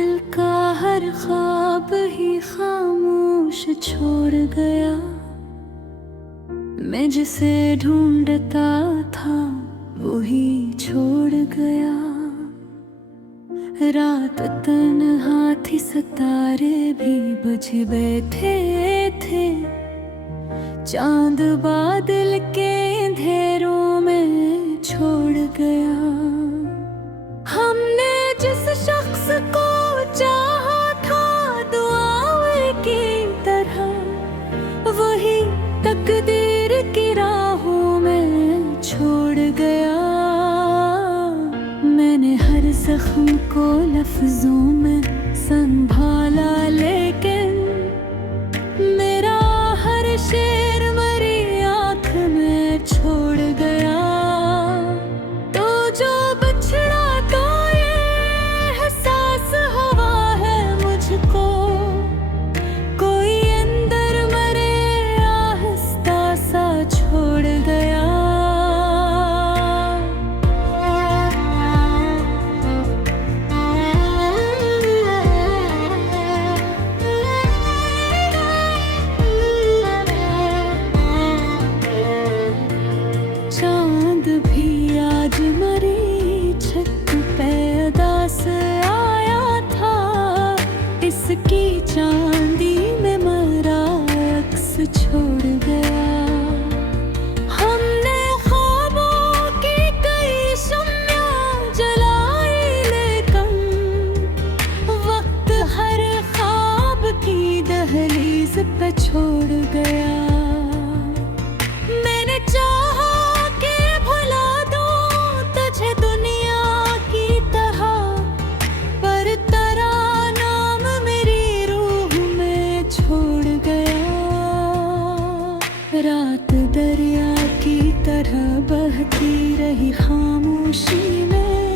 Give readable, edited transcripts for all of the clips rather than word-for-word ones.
दिल का हर ख्वाब ही खामोश छोड़ गया। मैं जिसे ढूंढता था वही छोड़ गया। रात तन्हा थी, सितारे भी बुझ बैठे थे। चांद बादल के अंधेरों में छोड़ गया। हमने जिस शख्स को चाहा था दुआओं की तरह, वही तकदीर की राहों में छोड़ गया। मैंने हर जख्म को लफ्जों में संभाला, लेकिन मेरा हर शेर मरी आँख में छोड़ गया। तो जो बछड़ा तो ये एहसास हुआ है मुझको, कोई अंदर मरे आहिस्ता सा छोड़ गया। चांद भी आज मरी छत पे उदास आया था। इसकी चांदी में मरा अक्स छोड़ गया। हमने ख्वाबों की कई शम्यां जलाई, लेकिन वक्त हर ख्वाब की दहलीज पे छोड़ गया। मैंने चाहा कि भुला दूं तुझे दुनिया की तरह, पर तेरा नाम मेरी रूह में छोड़ गया। रात दरिया की तरह बहती रही खामोशी में,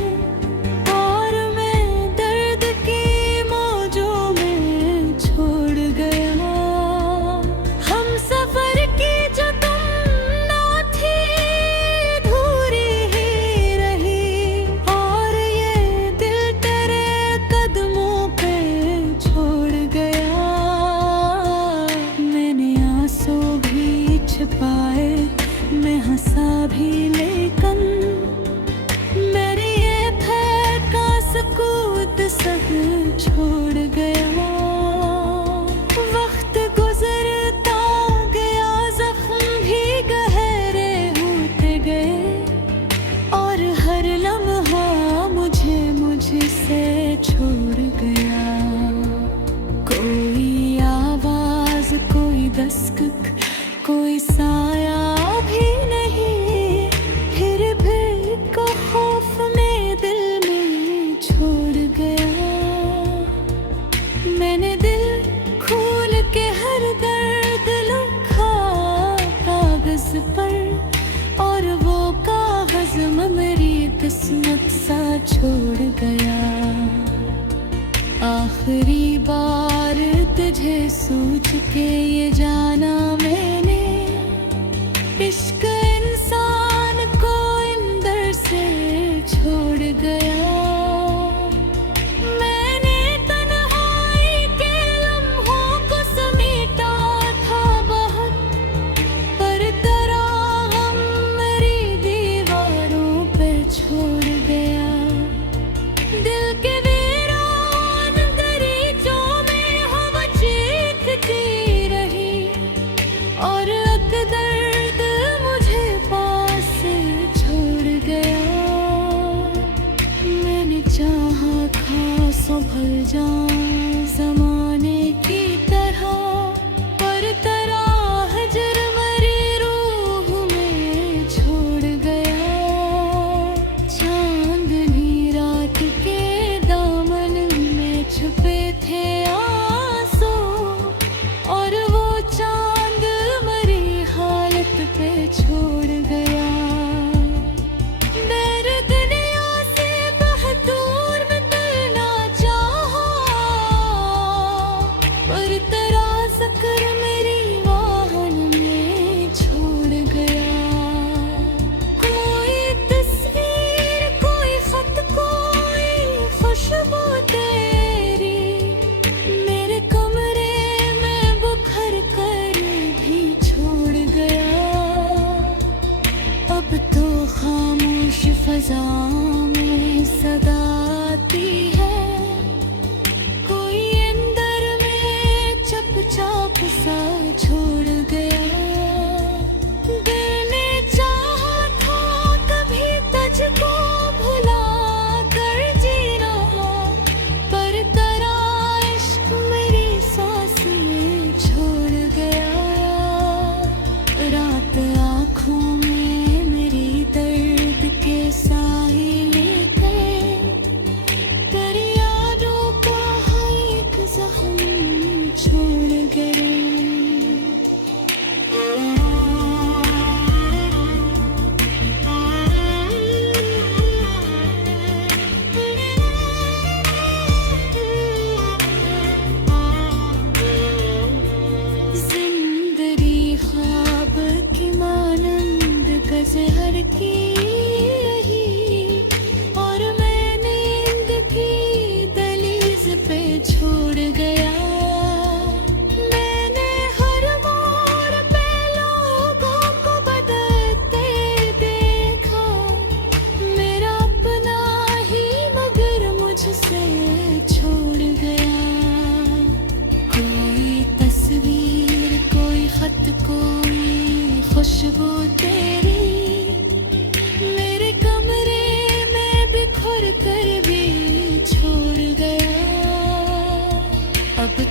और मैं दर्द की मौजों में छोड़ गया। हम सफर की जो तुम ना थी, अधूरी ही रही, और ये दिल तेरे कदमों पे छोड़ गया। मैंने आंसू भी छिपाए, मैं हंसा भी, लेकिन मेरी ये फैका सकूत सब छोड़ गया। वक्त गुजरता गया, जख्म भी गहरे होते गए, और हर लम्हा मुझे मुझसे छोड़ गया। कोई आवाज, कोई दस्तक, कोई साया भी नहीं, फिर भी एक खौफ में दिल में छोड़ गया। मैंने दिल खोल के हर दर्द लिखा कागज पर, और वो कागज मेरी किस्मत सा छोड़ गया। आखिरी बार तुझे सोच के ये जाना मैंने, इश्क इंसान को अंदर से छोड़ गया। मैंने तन्हाई के लम्हों को समेटा था बहुत, पर तेरा गम मेरी दीवारों पे छोड़ गया। दिल के वीरान दरीचों में हवा चीखती रही, और अब दर्द मुझे पास से छोड़ गया। मैंने चाहा था संभल जाऊं ज़माने की तरह, पर तेरा हजर मेरी रूह में छोड़ गया। चांदनी रात के दामन में छुपे थे आंसू, और वो चांद मेरी हालत पे छोड़ गया। मेरे दुनिया से बहुत दूर मैं तलना चाहा,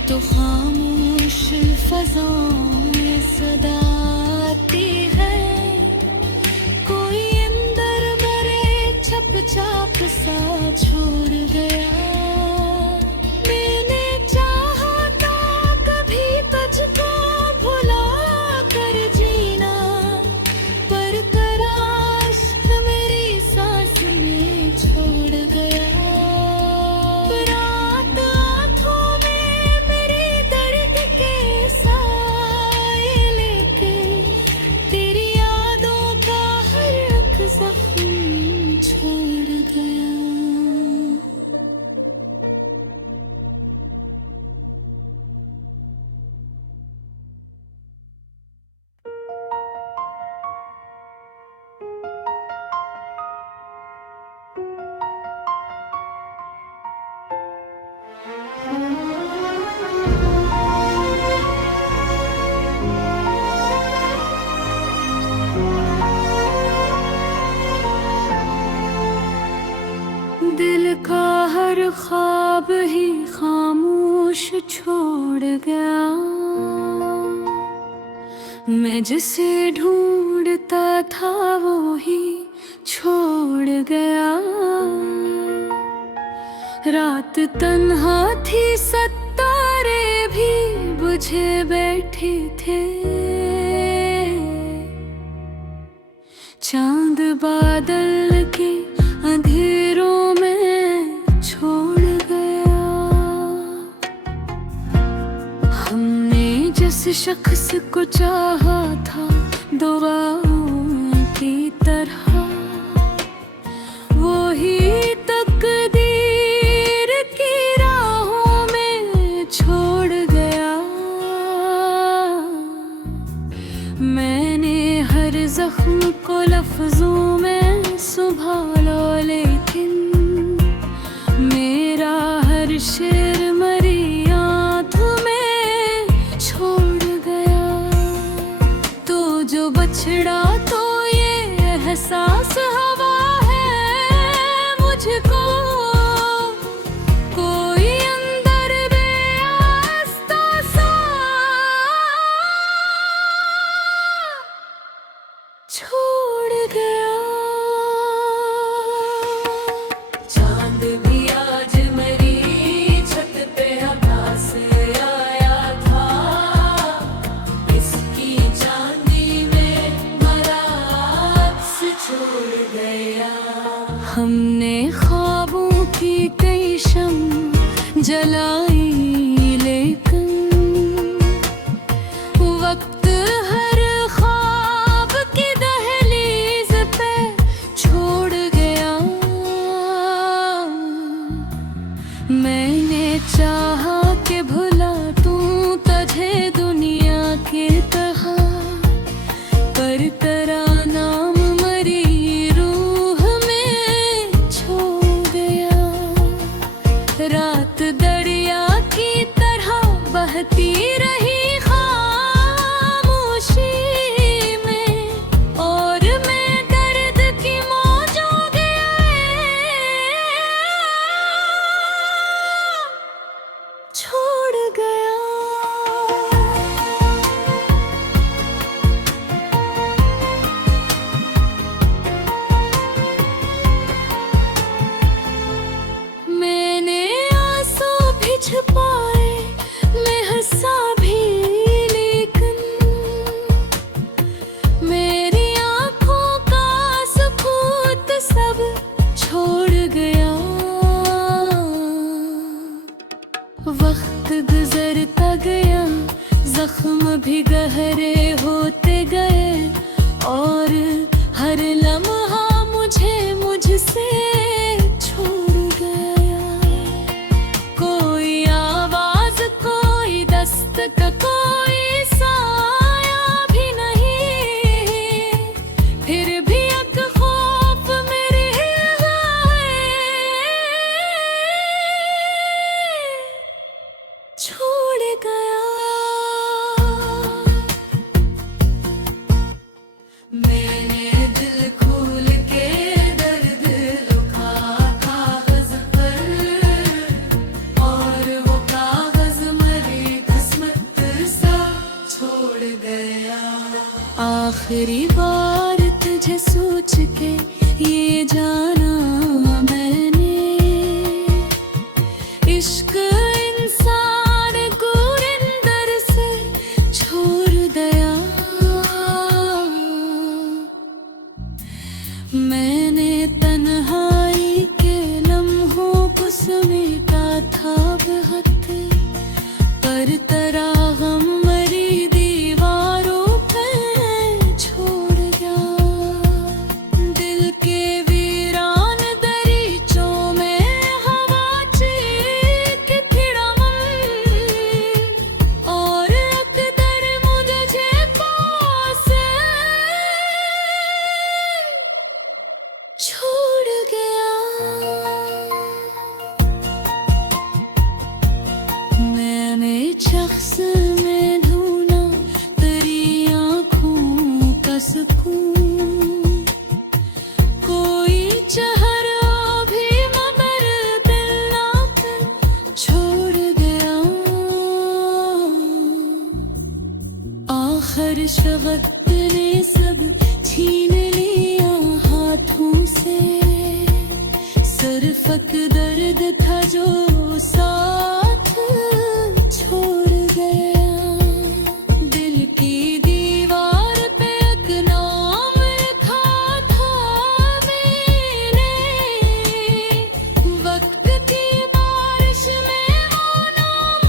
तो खामोश फज़ाओं में सदा आती है, कोई अंदर मरे चुपचाप सा छोड़ गया। मैंने चाहा था कभी तुझको भुला कर जीना, पर तराश मेरी सांस में छोड़ गया। रात आँखों में मेरे दर्द के साए लेके तेरी यादों का हर एक जख्म छोड़ गया। दिल का हर ख्वाब ही खामोश छोड़ गया। मैं जिसे ढूंढता था वो ही छोड़ गया। रात तन्हा थी, सितारे भी बुझे बैठे थे। चांद बादल के अंधेरों में छोड़ गया। हमने जिस शख्स को चाहा था दुआओं की तरह, वो ही तकदीर की राहों में छोड़ गया। मैंने हर जख्म को लफ्जों में संभाला, लेकिन मेरा हर शेर मरी आँखों में छोड़ गया। तो जो बछड़ा तो ये एहसास हवा है मुझको, कोई अंदर बेआस्ता सा छोड़ गया। चांद भी आज मेरी छत पे हवा से आया था, इसकी चांदी में मराक्स छोड़ गया। हमने ख्वाबों की कई शम्म जलाई, लेकिन वक्त हर ख्वाब की दहलीज पे छोड़ गया। मैंने चाहा कि भुला दूं तुझे दुनिया के तहा, पर तेरा नाम मरी रूह में छोड़ गया। रात दरिया की तरह बहती रही खामोशी में, और मैं दर्द की मौजों छोड़ गया। मैंने आंसू भी छुपाए, मैं हंसा भी, लेकिन मेरी आंखों का सुकूत सब छोड़ गया। वक्त गुजरता गया, जख्म भी गहरे होते गए, और हर लम्हा मुझे मुझसे छोड़ गया। कोई आवाज, कोई दस्तक, कोई साया भी नहीं, फिर भी एक खौफ मेरे छोड़ गया। मैंने दिल खोल के दर्द लिखा कागज पर, और वो कागज मरी आखिरी बार तुझे सोच के ये जाना मैंने, इश्क इंसान गुरिंदर से छोड़ दया। मैंने तन्हाई के लम्हों को समेटा था बहुत, पर तरह गम मरी दीवारों पे छोड़ गया। दिल के वीरान दरीचों में हवा चीख थिड़ा मन, और अकदर मुझे पास छोड़ गया। मैंने शख्स में ढूंढा तेरी आँखों का सुकून, कोई चेहरा भी मगर दिल ना कर छोड़ गया। आखिर वक्त ने सब छीन लिया हाथों से, सिर्फ एक दर्द था जो साथ छोड़ गया। दिल की दीवार पे एक नाम लिखा था मैंने, वक्त की बारिश में वो नाम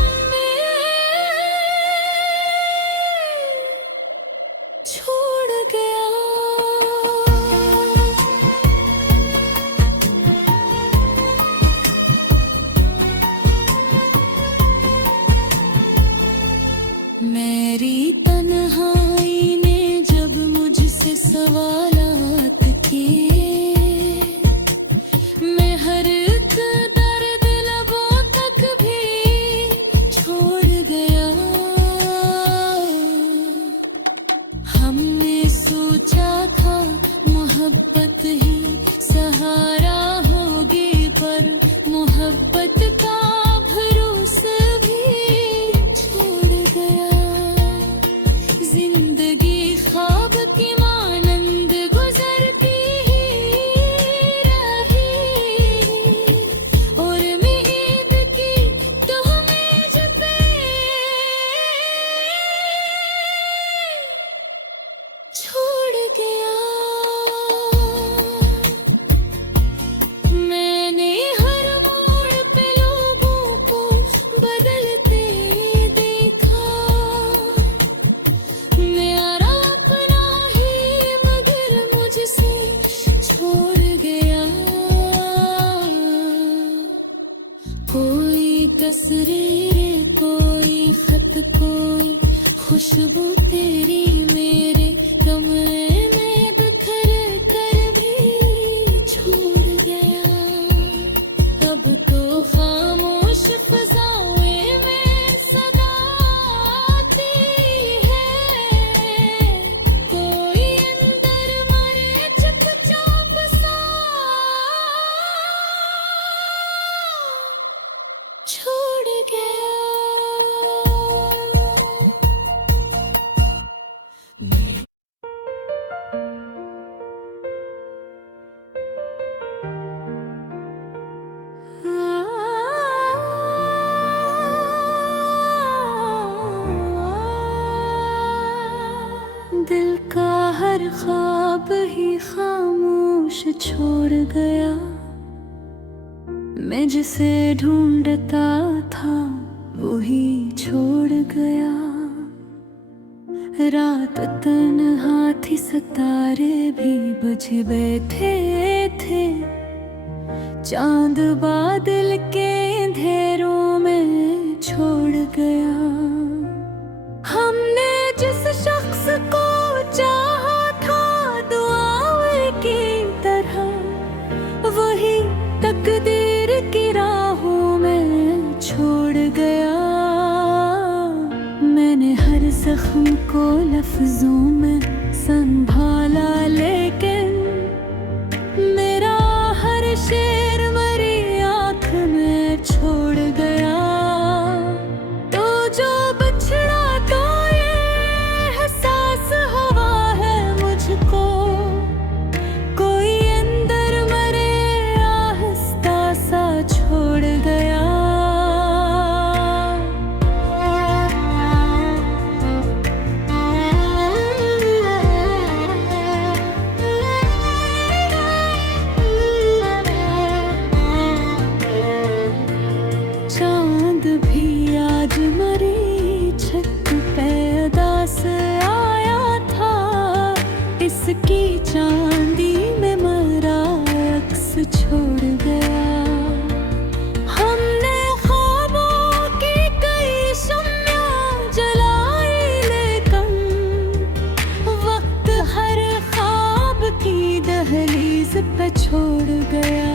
छोड़ गया। मेरी तन्हाई ने जब मुझसे सवालात किए, मैं हर एक दर्द लबों तक भी छोड़ गया। हमने सोचा था मोहब्बत ही सहारा होगी, पर मोहब्बत का भरोसा भी छोड़ गया। जिंदगी ख्वाब की मानंद गुजरती ही रही, और उम्मीद की तुहमें पे छोड़ गया। मैंने हर मोड़ पे लोगों को बदलते देखा, मेरा अपना ही मगर मुझसे छोड़ गया। कोई तस्वीर, कोई खत, कोई खुशबू तेरी मेरे कमरे में बिखर कर भी छोड़ गया। अब तो खामोश फज़ाओं में सदा आती है, कोई अंदर मरे चुपचाप सा छोड़ गया। दिल का हर ख्वाब ही खामोश छोड़ गया। मैं जिसे ढूंढता था वही छोड़ गया। रात तन्हा थी, सितारे भी बुझ बैठे थे, चांद बादल के अंधेरों में छोड़ गया। हमने जिस शख्स को चाहा था दुआओं की तरह, वही तकदीर की राहों में छोड़ गया। मैंने हर जख्म को लफ्जों में संभाला, लेकिन मेरा हर शेर मरी आँख में छोड़ गया। तो जो बछड़ा तो ये एहसास हवा है चांद भी आज मरी छत पे उदास आया था। इसकी चांदी में मरा अक्स छोड़ गया। हमने ख्वाबों की कई शम्यां जलाई, लेकिन वक्त हर ख्वाब की दहलीज पे छोड़ गया।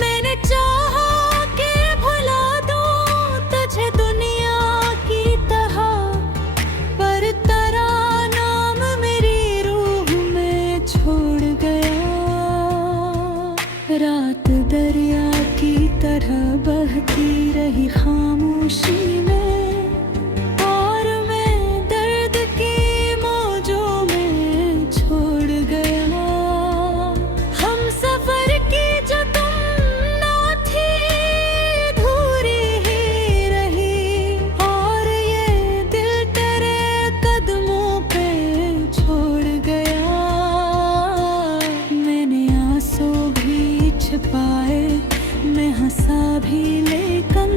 मैंने चाहा कि भुला दूं तुझे दुनिया की तरह, पर तेरा नाम मेरी रूह में छोड़ गया। रात दरिया की तरह बहती रही खामोशी में, और मैं दर्द की मौजों में छोड़ गया। हम सफर की जो तुम ना थी, अधूरी ही रही, और ये दिल तेरे कदमों पे छोड़ गया। मैंने आंसू भी छिपाए, मैं हंसा भी, लेकिन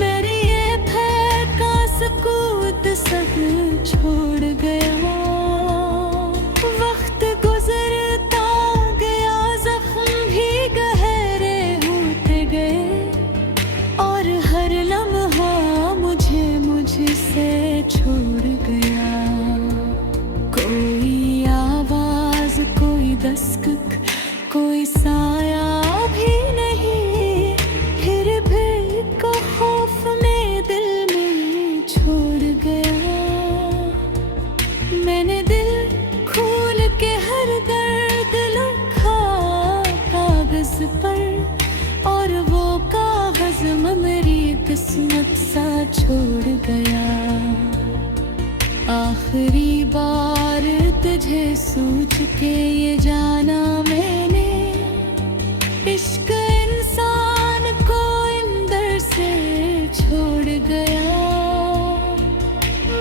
मेरी ये फेंका सकूत सब छोड़ गया। वक्त गुजरता गया, जख्म भी गहरे होते गए, और हर लम्हा मुझे मुझसे छोड़ गया। कोई आवाज, कोई दस्तक, कोई साया भी नहीं, फिर भी एक खौफ में दिल में छोड़ गया। मैंने दिल खोल के हर दर्द लिखा कागज पर, और वो कागज मेरी किस्मत सा छोड़ गया। आखिरी बार तुझे सोच के ये जाना मैंने, इश्क इंसान को अंदर से छोड़ गया।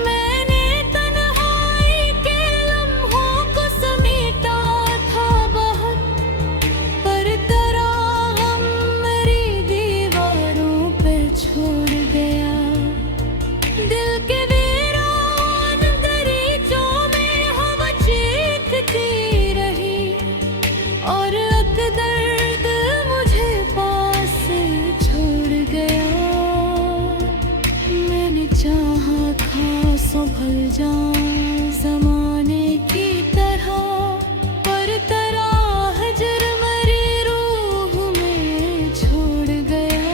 मैंने तन्हाई के लम्हों को समेटा था बहुत, पर तेरा गम मेरी दीवारों पे छोड़ गया। दिल के वीरान दरीचों में हवा चीखती रही, और अब दर्द मुझे पास से छोड़ गया। मैंने चाहा था संभल जाऊं ज़माने की तरह, पर तेरा हजर मेरी रूह में छोड़ गया।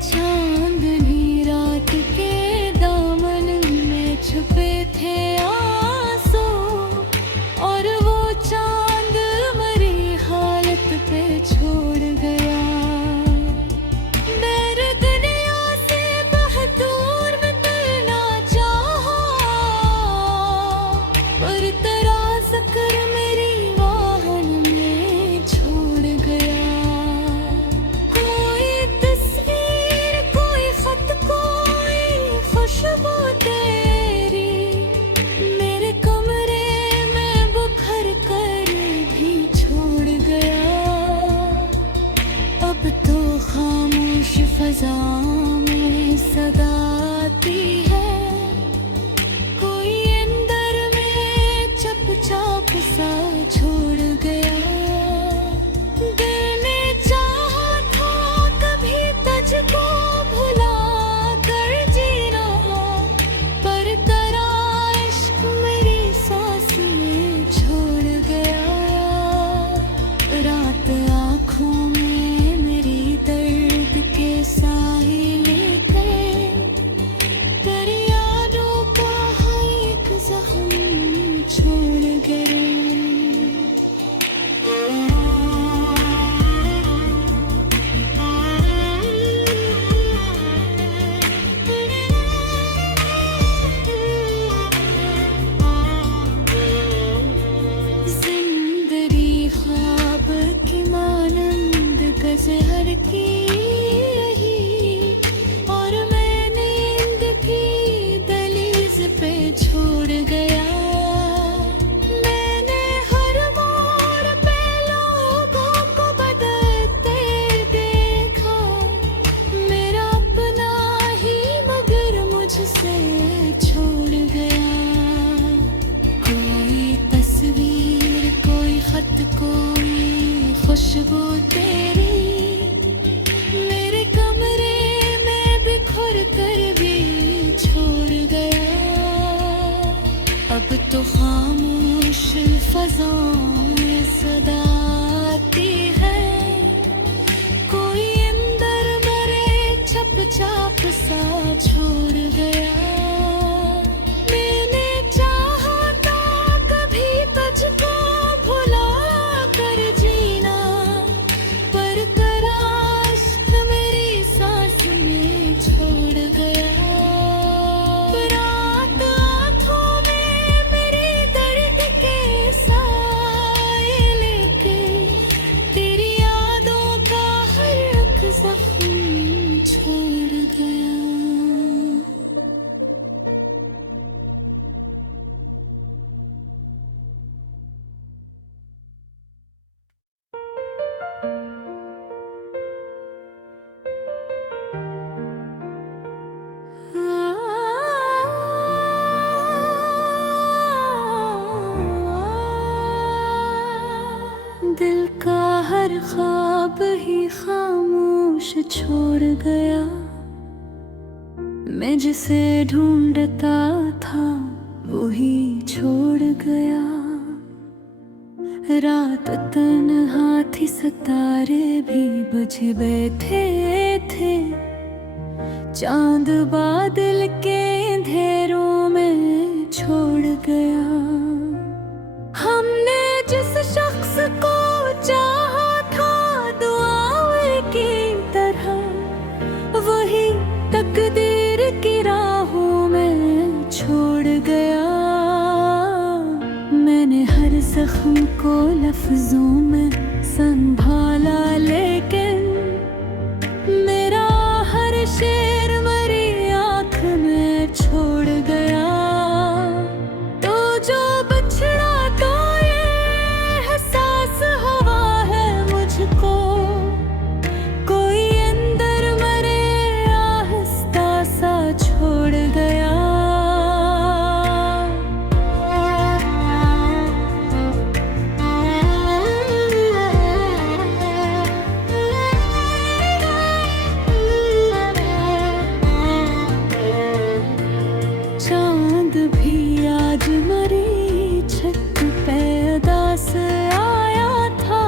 चांदनी रात के दामन में छुपे थे आंसू, और वो चांद मेरी हालत पे छोड़ गया। मेरे दुनिया से बहुत दूर मैं चलना चाहा, पर तेरा ज़िक्र मेरी वाहन में छोड़ गया। कोई तस्वीर, कोई खत, कोई खुशबू तेरी मेरे कमरे में बुखर कर भी छोड़ गया। अब तो खामोश फजा में सदा आती है, कोई अंदर में चुपचाप सा छोड़ गया। दिल ने चाहा था कभी तुझको भुला कर जीना, पर तेरा इश्क मेरी सांस में छोड़ गया। रात आँखों में मेरी दर्द के साहिल थे, तो खामोश फज़ाओं में सदा आती है, कोई अंदर मरे चुपचाप सा छोड़ गया। मैंने चाहा था कभी तुझको भुला कर जीना, पर तराश मेरी सांस में छोड़ गया। रात आँखों में मेरी दर्द के साए लेके, तेरी यादों का हर एक ज़ख्म छोड़ गया। दिल का हर ख्वाब ही खामोश छोड़ गया। मैं जिसे ढूंढता था वही छोड़ गया। रात तन्हा थी, सितारे भी बुझ बैठे थे, चांद बादल के अंधेरों में छोड़ गया। हमने जिस शख्स को चाहा था दुआओं की तरह, वही तकदीर की राहों में छोड़ गया। मैंने हर जख्म को लफ्जों में संभाला, लेकिन मेरा हर शेर मरी आँख में छोड़ गया। तो जो बछड़ा तो ये एहसास हुआ है मुझको, कोई अंदर मरे आहिस्ता सा छोड़ गया। चांद भी आज मरी छत पे उदास आया था,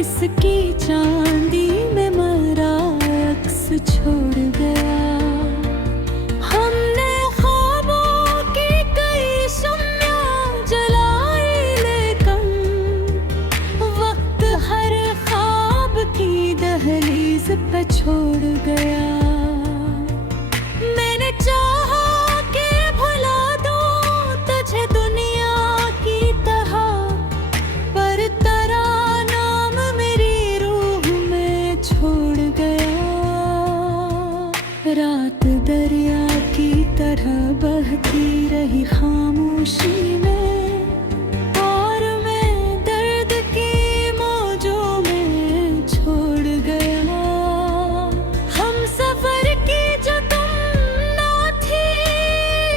इसकी चांदी में मरा अक्स छोड़ गया। हमने ख्वाबों की कई शम्यां जलाई, लेकिन वक्त हर ख्वाब की दहलीज पे छोड़ गया। मैंने चाहा कि भुला दूं तुझे दुनिया की तरह, पर तेरा नाम मेरी रूह में छोड़ गया। रात दरिया की तरह बहती रही खामोशी में, और मैं दर्द की मौजों में छोड़ गया। हम सफर की जो तुम ना थी,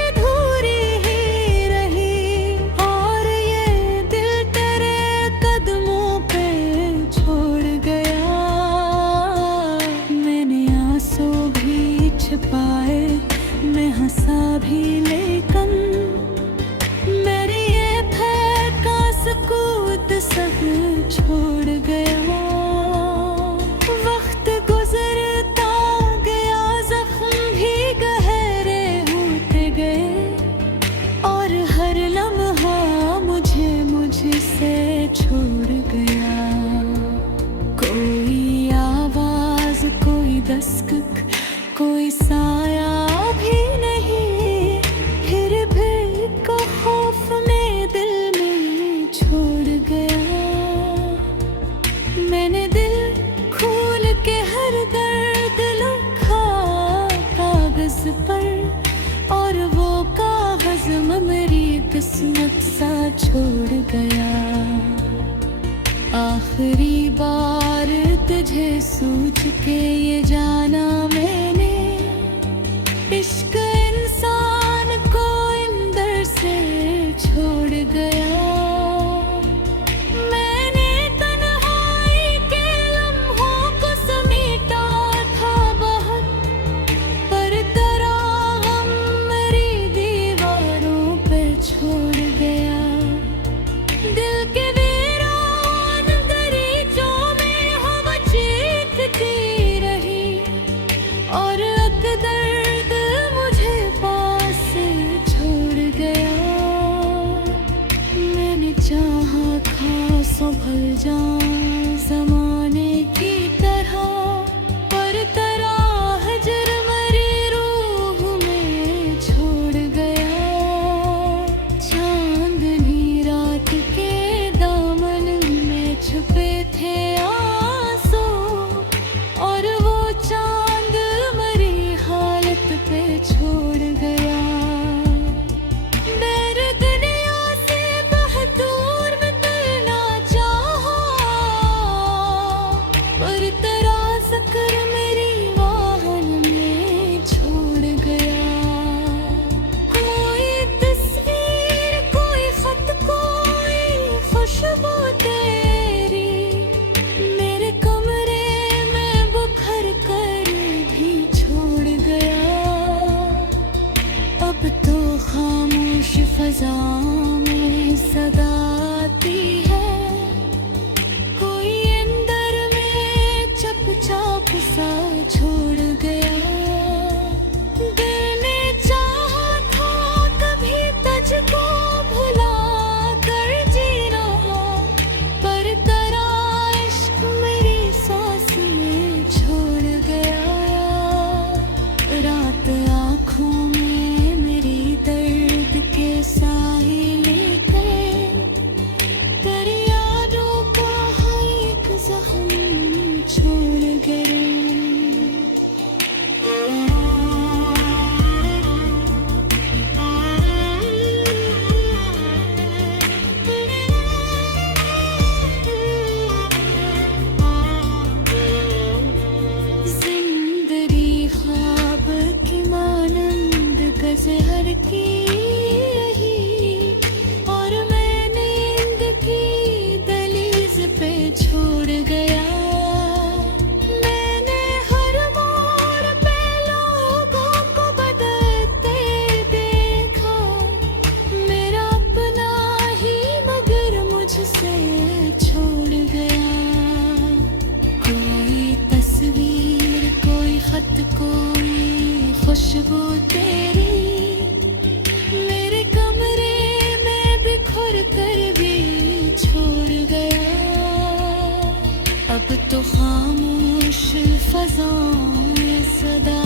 अधूरी ही रही, और ये दिल तेरे कदमों पे छोड़ गया। मैंने आंसू भी छिपाए, मैं हंसा भी, लेकिन मेरी ये फैका सकूत सब छोड़ गया। वक्त गुजरता गया, जख्म भी गहरे होते गए, और हर लम्हा मुझसे छोड़ गया। कोई आवाज, कोई दस्तक, कोई साया भी नहीं, फिर भी एक खौफ में दिल में छोड़ गया। मैंने दिल खोल के हर दर्द लिखा कागज पर, और वो कागज मेरी किस्मत सा छोड़ गया। आखिरी बार तुझे सोच के ये जाना मैंने, इश्क इंसान को अंदर से छोड़ गया। मैंने तन्हाई के लम्हों को समेटा था बहुत, पर तेरा गम मेरी दीवारों पे छोड़ जाऊं जमाने की तरह, पर तराह हजर मरी रूह में छोड़ गया। चांदनी रात के दामन में छुपे थे आंसू, और वो चांद मरी हालत पे छोड़ गया। अब तो खामोश फजा में सदा आती है, कोई अंदर में चुपचाप सा छोड़ गया। दिल ने चाहा था कभी तुझको भुला कर जीना, पर तेरा इश्क मेरी सांस में छोड़ गया। रात आँखों में दर्द के साहिल थे, तेरी यादों का एक जख्म छोड़ गए। जिंदगी ख्वाब की मानंद गज़हर की रही, और मैं नींद की दहलीज पे छोड़ गया। मैंने हर मोड़ पे लोगों को बदलते देखा, मेरा अपना ही मगर मुझसे छोड़ गया। कोई तस्वीर, कोई खत, कोई खुशबू तेरी मेरे कमरे में बिखर कर भी छोड़ गया। अब तो खामोश फज़ाओं में सदा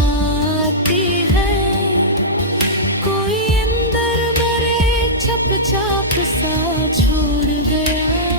आती है, कोई अंदर मरे चुपचाप सा छोड़ गया।